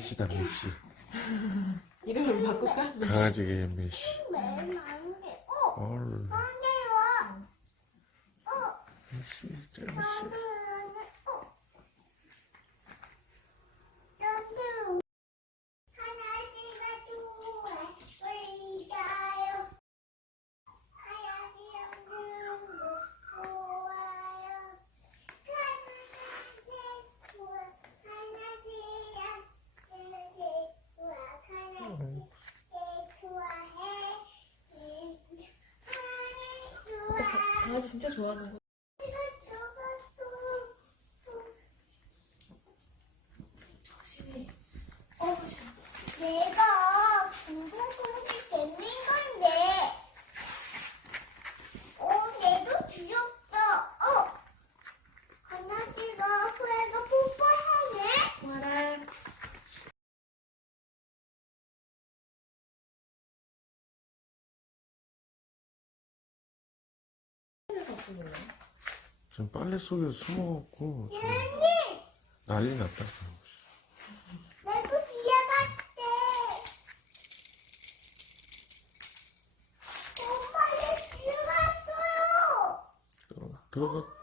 메시다, 메시. 이름을 바꿀까? 강아지의 메시. 메시, 저 메시. 강아지 진짜 좋아하는 거. 확실히. 내가 공동공식 내민 건데, 얘도 귀엽다. 강아지가 그래도 뽀뽀하네. 뭐라? 지금 빨래 속에 숨어갖고 지금 난리 났다. 나도 뒤에 갔대. 엄마, 얘 뒤에 갔어요. 들어가.